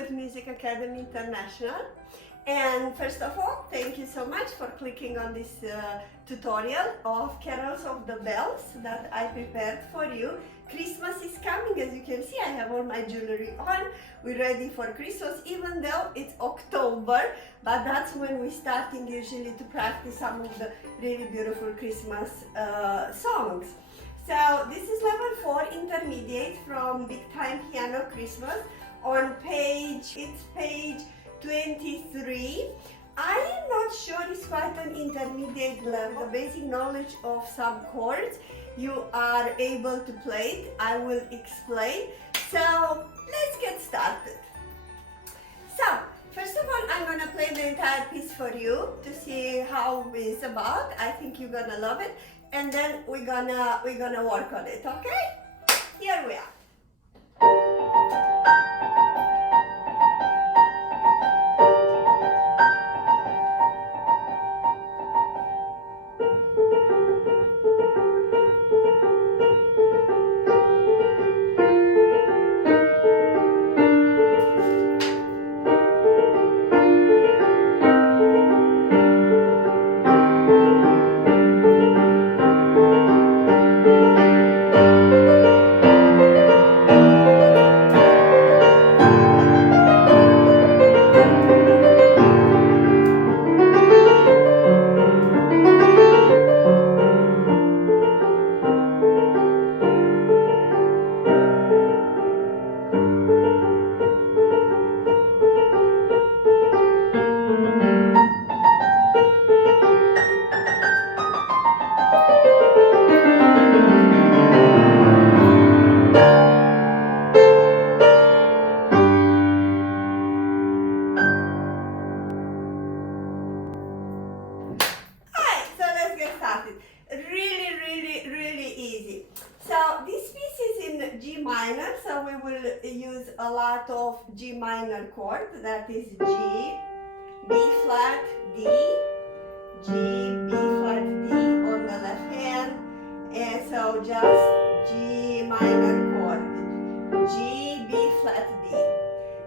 with Music Academy International. And first of all, thank you so much for clicking on this tutorial of Carols of the Bells that I prepared for you. Christmas is coming, as you can see. I have all my jewelry on. We're ready for Christmas, even though it's October, but that's when we're starting usually to practice some of the really beautiful Christmas songs. So this is level 4 intermediate from Big Time Piano Christmas on page 23. I am not sure it's quite an intermediate level. The basic knowledge of some chords, you are able to play it. I will explain. So let's get started. So first of all, I'm gonna play the entire piece for you to see how it's about. I think you're gonna love it, and then we're gonna work on it. Okay? Here we are. Really easy. So this piece is in G minor, so we will use a lot of G minor chord. That is G, B flat, D, G, B flat, D on the left hand, and so just G minor chord, G, B flat, D.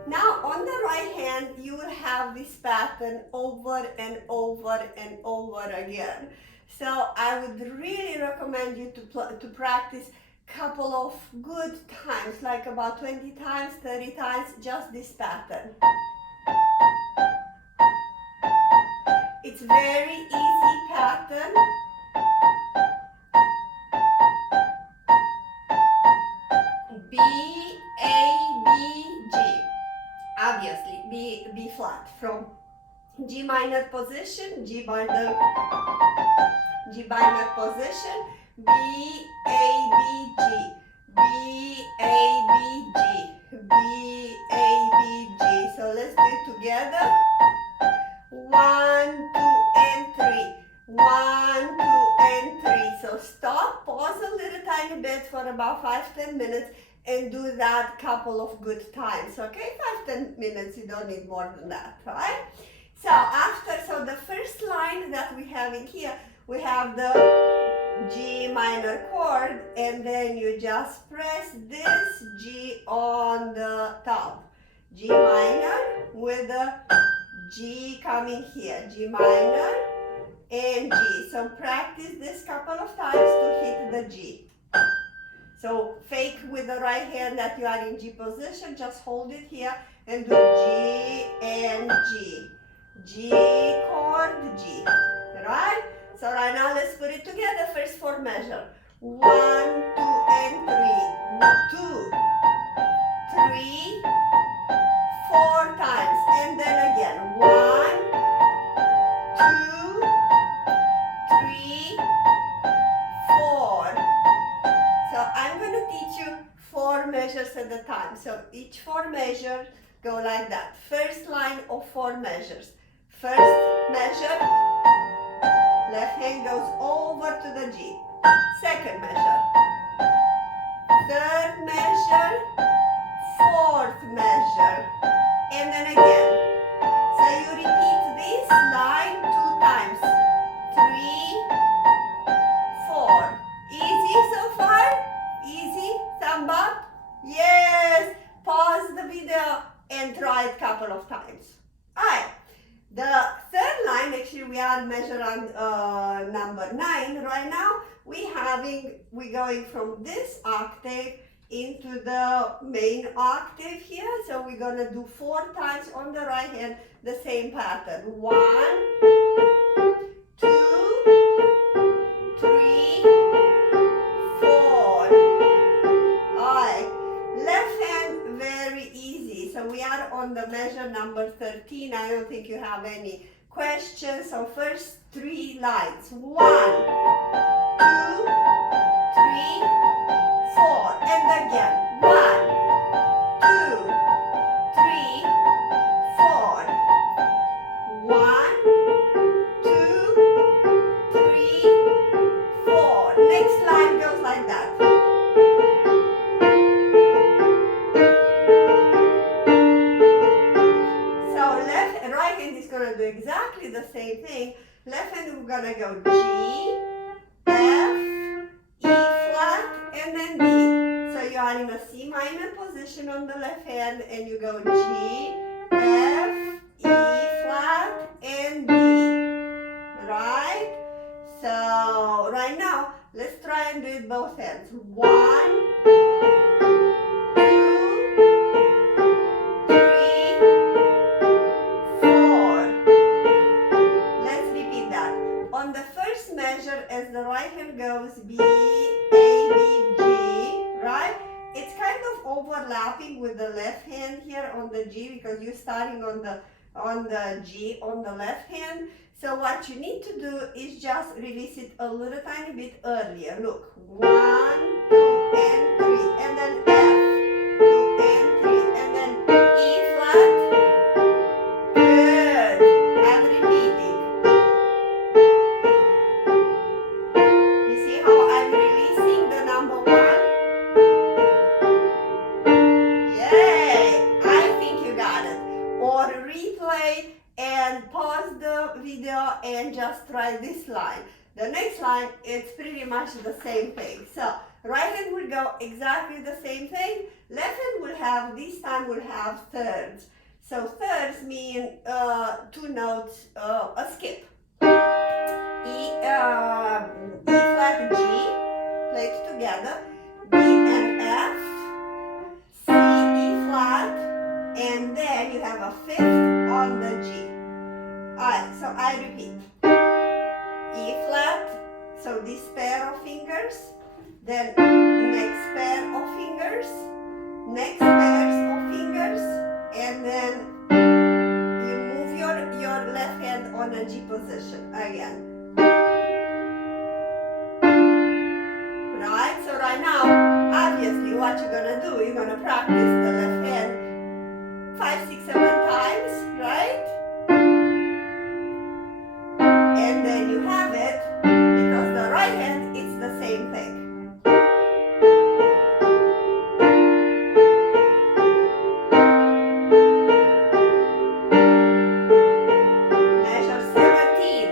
Now on the right hand, you will have this pattern over and over and over again. So I would really recommend you to practice couple of good times, like about 20 times, 30 times, just this pattern. It's very easy pattern. B, A, B, G. Obviously, B flat from G minor position, G minor position, B, A, B, G, B, A, B, G, B, A, B, G. So let's do it together. 1, 2, and 3. 1, 2, and 3. So stop, pause a little tiny bit for about 5-10 minutes and do that couple of good times. Okay, 5-10 minutes, you don't need more than that, right? So the first line that we have in here, we have the G minor chord, and then you just press this G on the top. G minor with the G coming here, G minor and G. So practice this couple of times to hit the G. So fake with the right hand that you are in G position, just hold it here and do G and G. G chord, G, right? So right now let's put it together. First 4 measure. 1, 2, and 3. 2, 3, 4 times. And then again. 1, 2, 3, 4. So I'm going to teach you 4 measures at a time. So each 4 measures go like that. First line of 4 measures. First measure, left hand goes over to the G. Second measure, third measure, fourth measure, and then again. So you repeat this line 2 times. 3, 4. Easy so far? Easy? Thumb up? Yes! Pause the video and try right now we're going from this octave into the main octave here. So we're gonna do 4 times on the right hand the same pattern. 1, 2, 3, 4. Alright, left hand very easy. So we are on the measure number 13. I don't think you have any questions. So first 3 lines. 1, 2, 3, 4. And again. 1, 2, 3, 4. 1, 2, 3, 4. Next line goes like that. Right hand is going to do exactly the same thing. Left hand we're going to go G, F, E flat, and then B. So you are in a C minor position on the left hand and you go G, F, E flat, and B. Right? So right now, let's try and do it both hands. 1, 2, 3, 4. Let's repeat that. On the first measure, as the right hand goes B, A, B, G, right? It's kind of overlapping with the left hand here on the G because you're starting on the G on the left hand. So what you need to do is just release it a little tiny bit earlier. Look, 1, 2, and 3, and then F, 2 and 3, and then E flat. Good. I'm repeating. You see how I'm releasing the number 1? Yay! I think you got it. Or replay and pause the video and just try this line. The next line, it's pretty much the same thing. So right hand will go exactly the same thing. Left hand will have, this time will have thirds. So thirds mean 2 notes, a skip. E flat G, played together. B and F, C, E flat, and then you have a 5th on the G. Alright, so I repeat. E flat, so this pair of fingers, then next pair of fingers, next pairs of fingers, and then you move your left hand on a G position again. Right, so right now, obviously what you're gonna do, you're gonna practice the left hand 5, 6, 7 times, right? And then you have it, because the right hand, it's the same thing. Measure 17.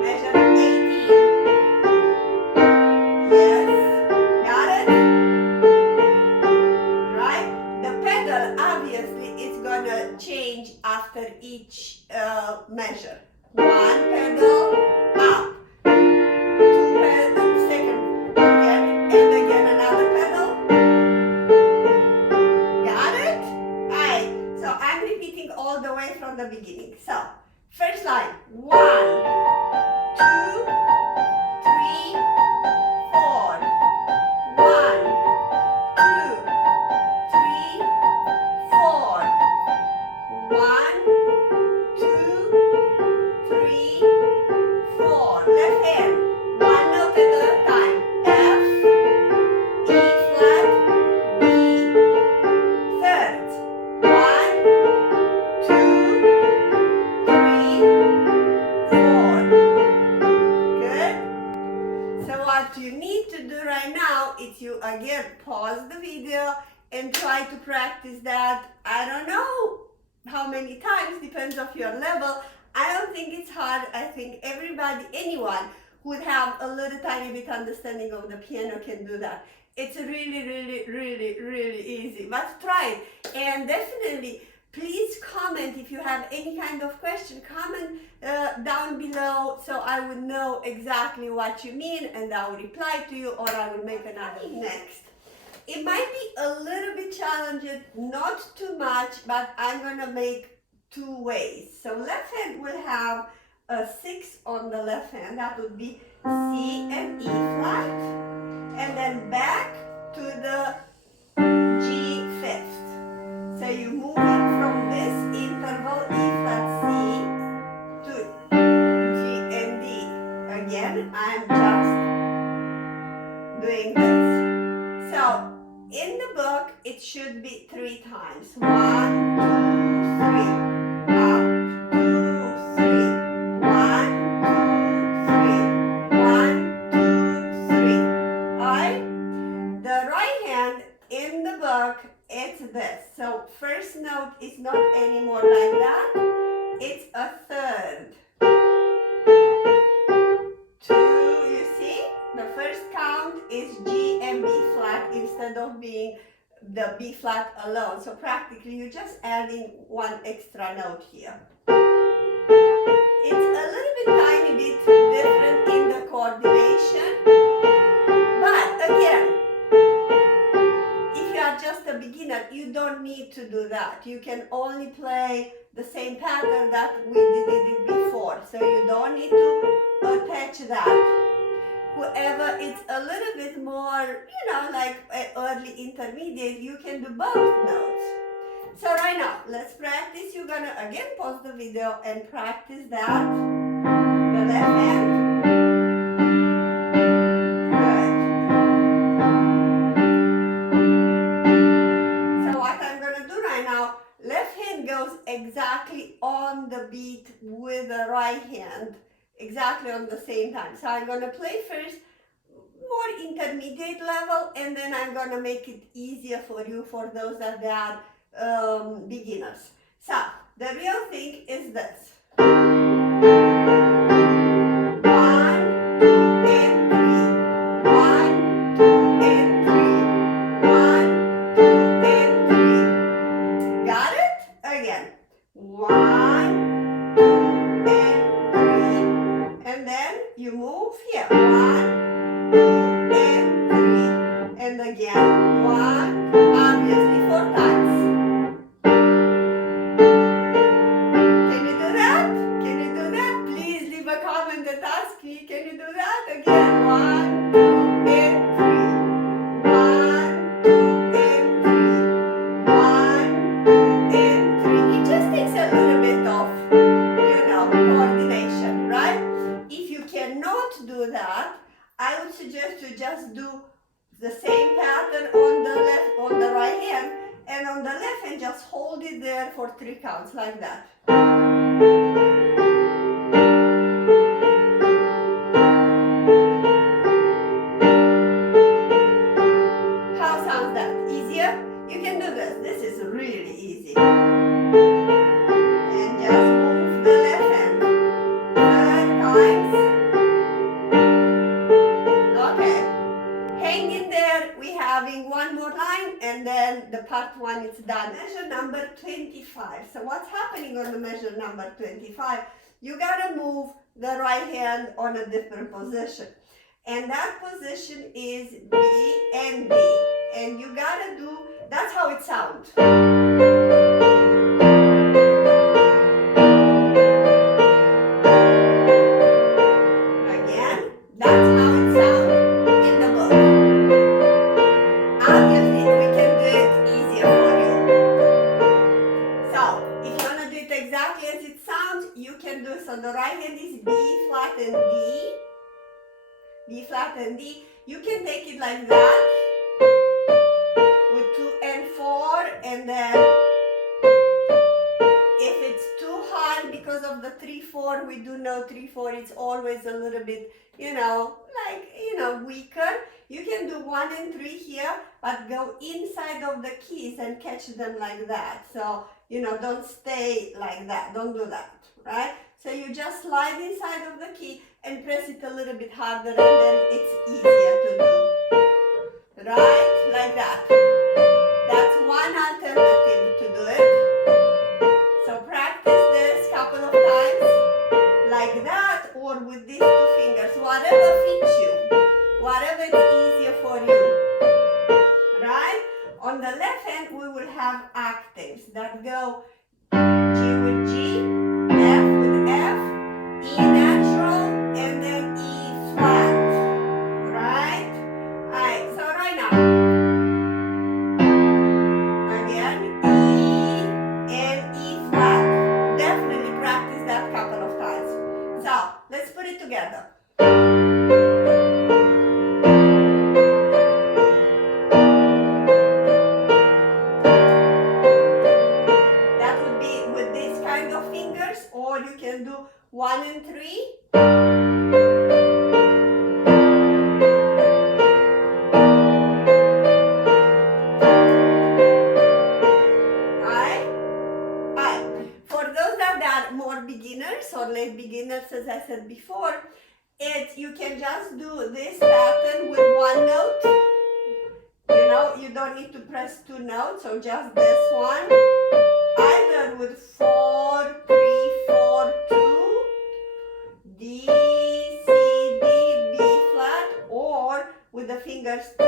Measure 18. Yes, got it? Right? The pedal, obviously, is gonna change after each measure. 1 pedal up, 2 pedal, second again, and again another pedal. Got it? Alright, so I'm repeating all the way from the beginning. So, first line, 1, 2, 3, 4. 1, 2, 3, 4. 1, 2, 3, 4. Left hand, 1 note at a time. F, E flat, B. Third. 1, 2, 3, 4. Good. So what you need to do right now is you again pause the video and try to practice that. I don't know how many times, depends on your level. I don't think it's hard. I think everybody, anyone who would have a little tiny bit understanding of the piano can do that. It's really, really, really, really easy. But try it. And definitely Please comment if you have any kind of question. Comment down below so I would know exactly what you mean, and I will reply to you, or I will make another next. It might be a little bit challenging, not too much, but I'm gonna make two ways. So left hand will have a 6 on the left hand, that would be C and E flat, and then back to the G fifth. So you move it from this interval E flat C to G and D. Again, I'm just doing this. So in the book, it should be 3 times. 1, 2, 3. Up, 2, 3. 1, 2, 3. 1, 2, 3. Alright? The right hand in the book, it's this. So first note is not anymore like that. It's a third. 2, you see? The first count is G and B flat instead of being the B flat alone. So practically you're just adding one extra note here. It's a little bit tiny bit different in the coordination. But again, if you are just a beginner, you don't need to do that. You can only play the same pattern that we did it before. So you don't need to attach that. Whoever is a little bit more, like early intermediate, you can do both notes. So right now, let's practice. You're gonna again pause the video and practice that. The left hand. Good. So what I'm gonna do right now, left hand goes exactly on the beat with the right hand. Exactly on the same time. So I'm going to play first more intermediate level, and then I'm going to make it easier for you, for those that they are beginners. So the real thing is this. 1, 2, and 3. 1, 2, and 3. 1, 2, and 3. Got it? Again. 1, and then you move here. 1, 2, and 3. And again. 1, obviously 4 times. Can you do that? Can you do that? Please leave a comment and ask me. Can you do that? Again. 1, 2, and 3. 1, 2, and 3. 1, 2, and 3. It just takes a little bit of, coordination, right? If you cannot do that, I would suggest you just do the same pattern on the right hand, and on the left hand just hold it there for 3 counts like that. How sounds that? Easier? You can do this. This is really easy. And just move the left hand 3 times. Okay. Hang in there. We're having one more line, and then the part 1 is done. Measure number 25. So what's happening on the measure number 25? You gotta move the right hand on a different position. And that position is B and D. And you gotta do, that's how it sounds. Again, that's how it sounds in the book. Obviously, we can do it easier for you. So, if you wanna do it exactly as it sounds, you can do, so the right hand is B flat and D. B flat and D. You can take it like that with 2 and 4, and then if it's too hard because of the 3-4, we do know 3-4 is always a little bit, weaker. You can do 1 and 3 here, but go inside of the keys and catch them like that. So, don't stay like that. Don't do that, right? So you just slide inside of the key and press it a little bit harder, and then it's easier to do. Right? Like that. That's one alternative to do it. that go G with G, F with F, E natural, and then E flat. Right? Alright, so right now, again, E and E flat. Definitely practice that a couple of times. So, let's put it together. That would be with these kind of fingers, or you can do 1 and 3. Beginners or late beginners, as I said before, you can just do this pattern with one note. You know, you don't need to press 2 notes, so just this one, either with 4, 3, 4, 2, D, C, D, B flat, or with the fingers 3,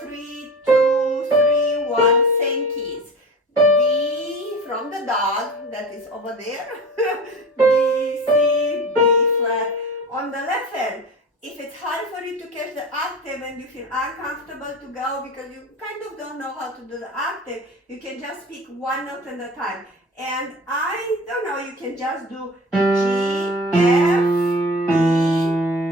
2, 3, 1, same keys. D from the dog, that is over there, B, C, B flat. On the left hand, if it's hard for you to catch the octave and you feel uncomfortable to go because you kind of don't know how to do the octave, you can just pick one note at a time. And I don't know, you can just do G, F, E,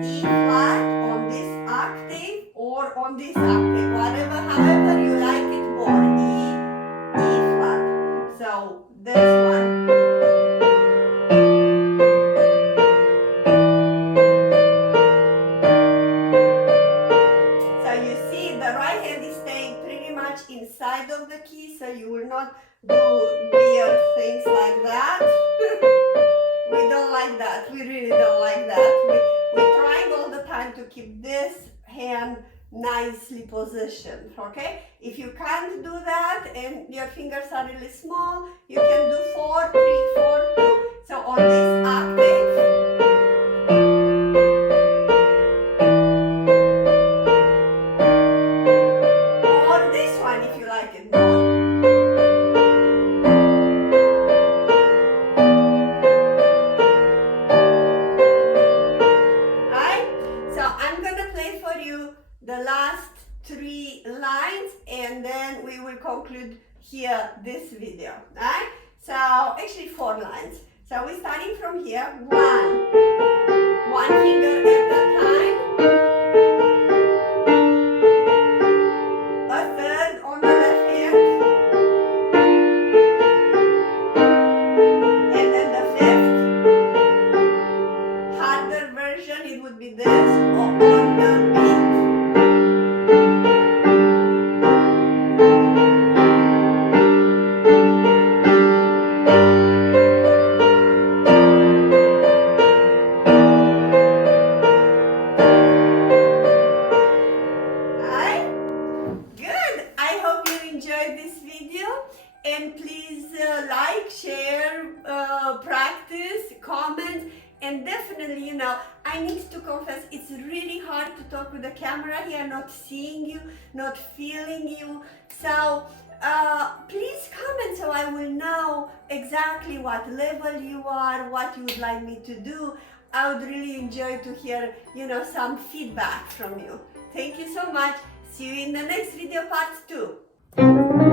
E flat on this octave or on this octave, however you like it more, E flat. So this one. So you see the right hand is staying pretty much inside of the key, so you will not do weird things like that. We don't like that. We really don't like that. We're trying all the time to keep this hand nicely positioned, okay? If you can't do that and your fingers are really small, you can do 4, 3, 4, 2. So on this octave, or this one if you like it more. The last 3 lines, and then we will conclude here this video. Right? So actually 4 lines. So we're starting from here. 1 finger at a time. A third on the left hand, and then the 5th harder version. It would be this, or on the beat. And please like, share, practice, comment, and definitely, you know, I need to confess, it's really hard to talk with the camera here, not seeing you, not feeling you. So please comment so I will know exactly what level you are, what you would like me to do. I would really enjoy to hear, you know, some feedback from you. Thank you so much. See you in the next video, part 2.